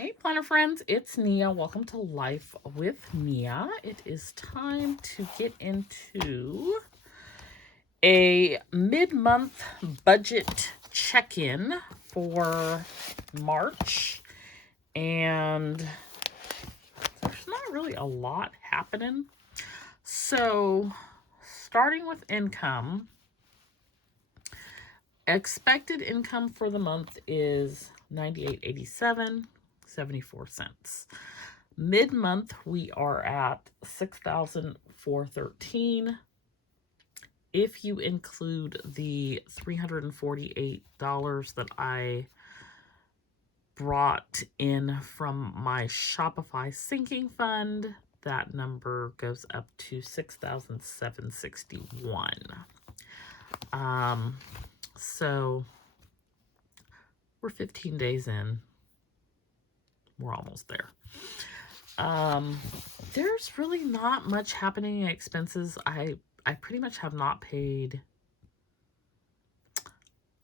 Hey, planner friends, it's Nia. Welcome to Life with Nia. It is time to get into a mid-month budget check-in for March. And there's not really a lot happening. So, starting with income, expected income for the month is $98.87.74. Mid-month, we are at $6,413. If you include the $348 that I brought in from my Shopify sinking fund, that number goes up to $6,761. So we're 15 days in. We're almost there. There's really not much happening in expenses. I pretty much have not paid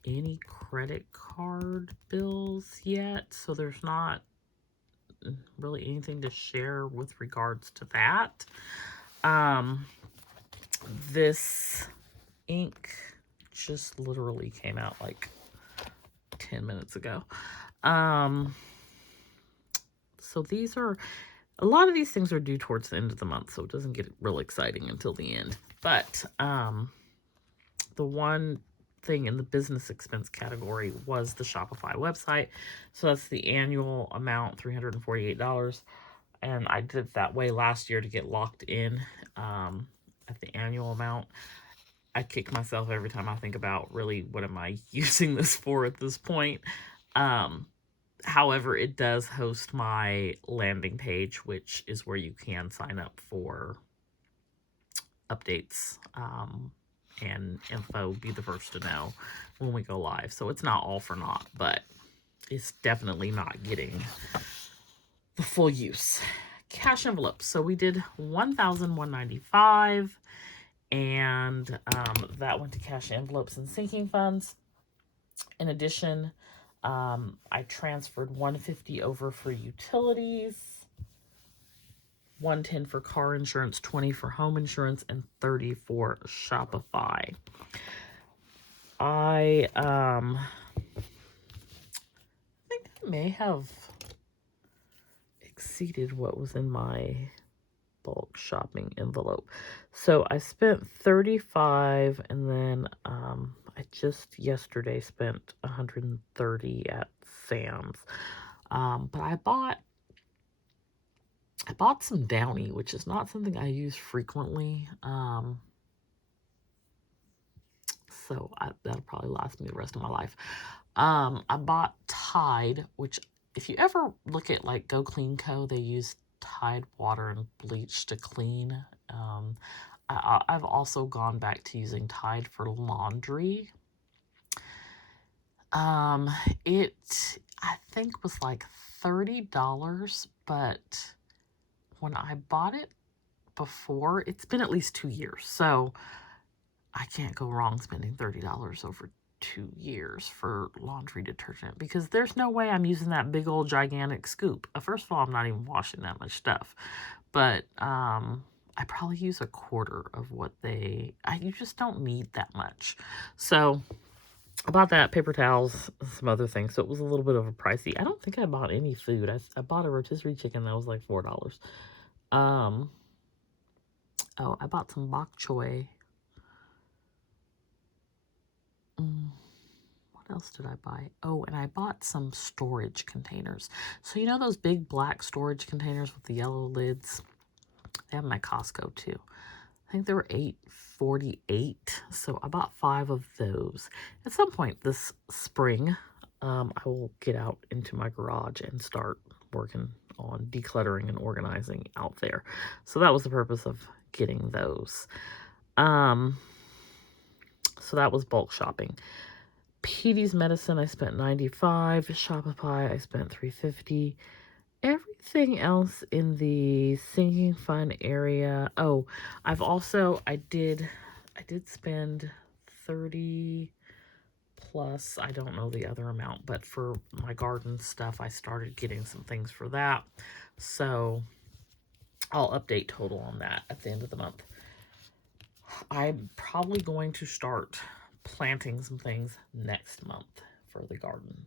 any credit card bills yet, so there's not really anything to share with regards to that. This ink just literally came out like 10 minutes ago. So these are, a lot of these things are due towards the end of the month, so it doesn't get real exciting until the end. But the one thing in the business expense category was the Shopify website. So that's the annual amount, $348. And I did it that way last year to get locked in at the annual amount. I kick myself every time I think about really what am I using this for at this point. However, it does host my landing page, which is where you can sign up for updates and info, be the first to know when we go live. So it's not all for naught, but it's definitely not getting the full use. Cash envelopes. So we did $1,195, and that went to cash envelopes and sinking funds. In addition, I transferred $150 over for utilities, $110 for car insurance, $20 for home insurance, and $30 for Shopify. I think I may have exceeded what was in my bulk shopping envelope. So I spent $35, and then I just yesterday spent $130 at Sam's. But I bought some Downy, which is not something I use frequently. So that'll probably last me the rest of my life. I bought Tide, which if you ever look at like Go Clean Co., they use Tide water and bleach to clean. I've also gone back to using Tide for laundry. It I think was like $30, but when I bought it before, it's been at least 2 years, so I can't go wrong spending $30 over 2 years for laundry detergent, because there's no way I'm using that big old gigantic scoop. First of all, I'm not even washing that much stuff, but I probably use a quarter of what you just don't need that much. So I bought that, paper towels, some other things. So it was a little bit of a pricey. I don't think I bought any food. I bought a rotisserie chicken that was like $4. Oh, I bought some bok choy. What else did I buy? Oh, and I bought some storage containers. So you know those big black storage containers with the yellow lids? They have them at Costco too. I think they were $8.48. So I bought 5 of those. At some point this spring, I will get out into my garage and start working on decluttering and organizing out there. So that was the purpose of getting those. So that was bulk shopping. Petey's medicine, I spent $95. Shopify, I spent $350. Everything else in the sinking fund area. Oh, I did spend $30 plus I don't know the other amount, but for my garden stuff, I started getting some things for that. So I'll update total on that at the end of the month. I'm probably going to start planting some things next month for the garden.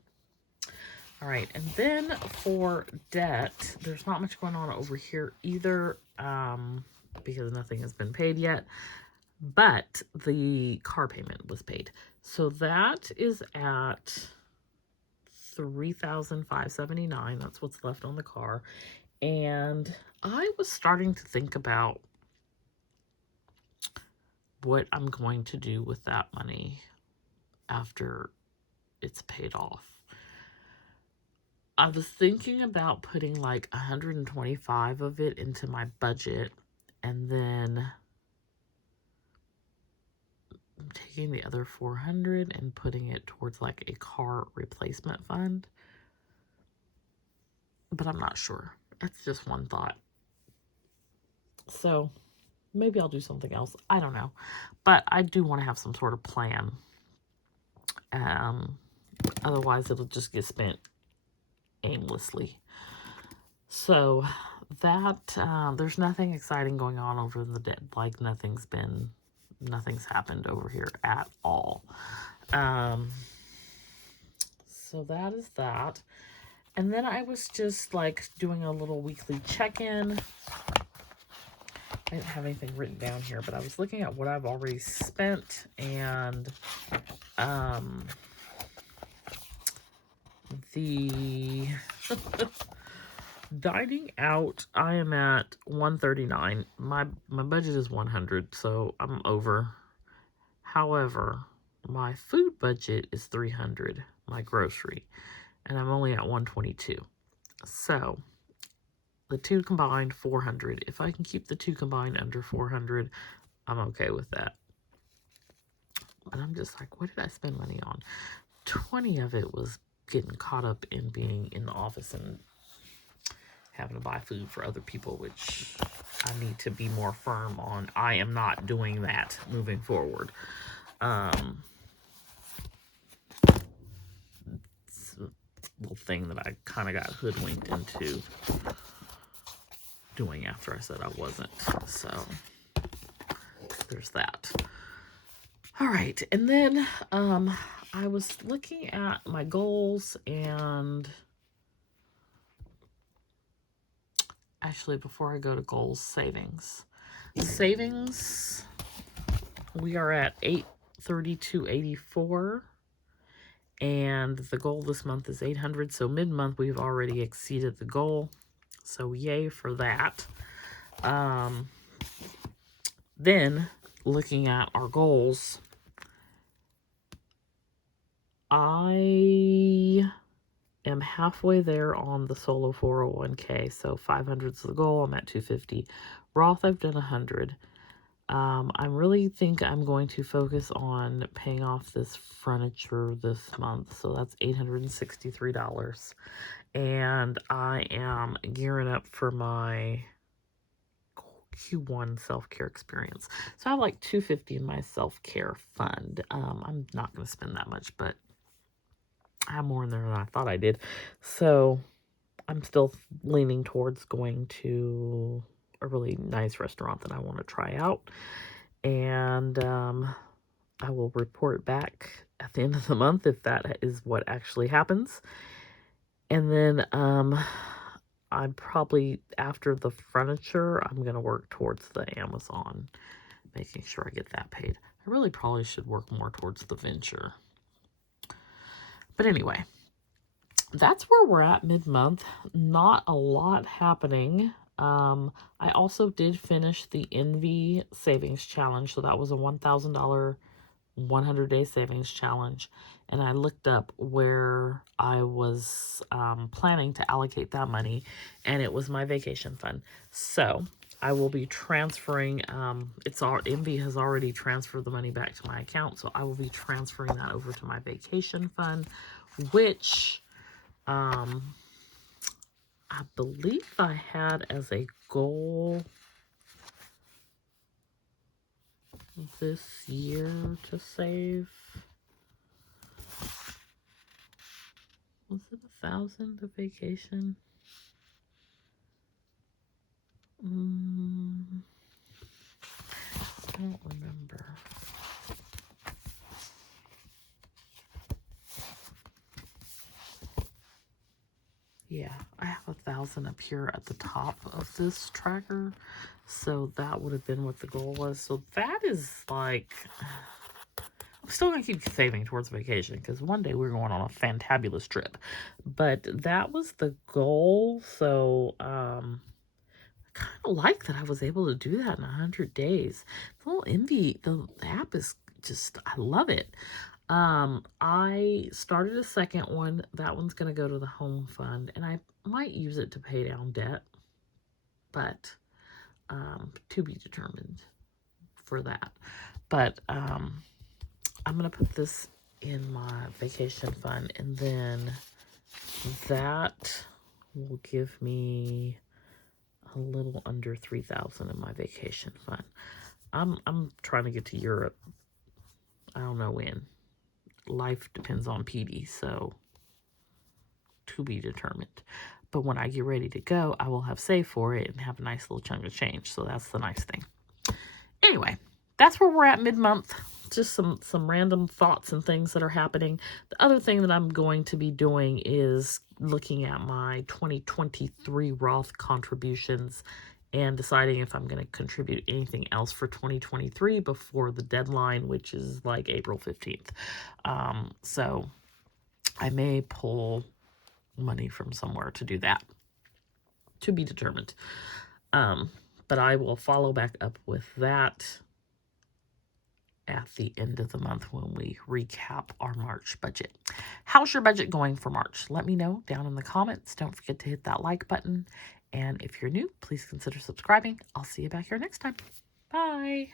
All right, and then for debt, there's not much going on over here either, because nothing has been paid yet, but the car payment was paid. So that is at $3,579. That's what's left on the car. And I was starting to think about what I'm going to do with that money after it's paid off. I was thinking about putting like 125 of it into my budget and then taking the other 400 and putting it towards like a car replacement fund. But I'm not sure. That's just one thought. So maybe I'll do something else. I don't know. But I do want to have some sort of plan. Otherwise, it'll just get spent aimlessly. So that, there's nothing exciting going on over the dead. Like nothing's happened over here at all. So that is that. And then I was just like doing a little weekly check-in. I didn't have anything written down here, but I was looking at what I've already spent, and the dining out, I am at $139. My budget is $100, so I'm over. However, my food budget is $300, my grocery, and I'm only at $122. So the two combined, $400. If I can keep the two combined under $400, I'm okay with that. But I'm just like, what did I spend money on? 20 of it was getting caught up in being in the office and having to buy food for other people, which I need to be more firm on. I am not doing that moving forward. It's a little thing that I kind of got hoodwinked into doing after I said I wasn't. So there's that. All right, and then I was looking at my goals, and actually before I go to goals, savings, we are at $832.84, and the goal this month is $800. So mid-month we've already exceeded the goal, so yay for that. Then looking at our goals, I am halfway there on the solo 401k. So 500 is the goal. I'm at 250. Roth, I've done 100. I really think I'm going to focus on paying off this furniture this month. So that's $863. And I am gearing up for my Q1 self-care experience. So I have like $250 in my self-care fund. I'm not going to spend that much, but I have more in there than I thought I did. So I'm still leaning towards going to a really nice restaurant that I want to try out. And I will report back at the end of the month if that is what actually happens. And then I'm probably, after the furniture, I'm going to work towards the Amazon, making sure I get that paid. I really probably should work more towards the venture. But anyway, that's where we're at mid-month. Not a lot happening. I also did finish the Envy Savings Challenge. So that was a $1,000 100-day savings challenge. And I looked up where I was planning to allocate that money, and it was my vacation fund. So I will be transferring, Envy has already transferred the money back to my account, so I will be transferring that over to my vacation fund, which I believe I had as a goal this year to save. Was it 1,000 of vacation? I don't remember. Yeah, I have 1,000 up here at the top of this tracker. So that would have been what the goal was. So that is like, I'm still going to keep saving towards vacation because one day we're going on a fantabulous trip. But that was the goal. So, I kind of like that I was able to do that in 100 days. The little envy, the app is just, I love it. I started a second one. That one's going to go to the home fund, and I might use it to pay down debt, but to be determined for that. But I'm going to put this in my vacation fund, and then that will give me a little under 3,000 in my vacation fund. I'm trying to get to Europe. I don't know when. Life depends on Petey, so to be determined. But when I get ready to go, I will have saved for it and have a nice little chunk of change. So that's the nice thing. Anyway, that's where we're at mid-month. Just some random thoughts and things that are happening. The other thing that I'm going to be doing is looking at my 2023 Roth contributions and deciding if I'm going to contribute anything else for 2023 before the deadline, which is like April 15th. So I may pull money from somewhere to do that, to be determined. But I will follow back up with that at the end of the month when we recap our March budget. How's your budget going for March? Let me know down in the comments. Don't forget to hit that like button. And if you're new, please consider subscribing. I'll see you back here next time. Bye.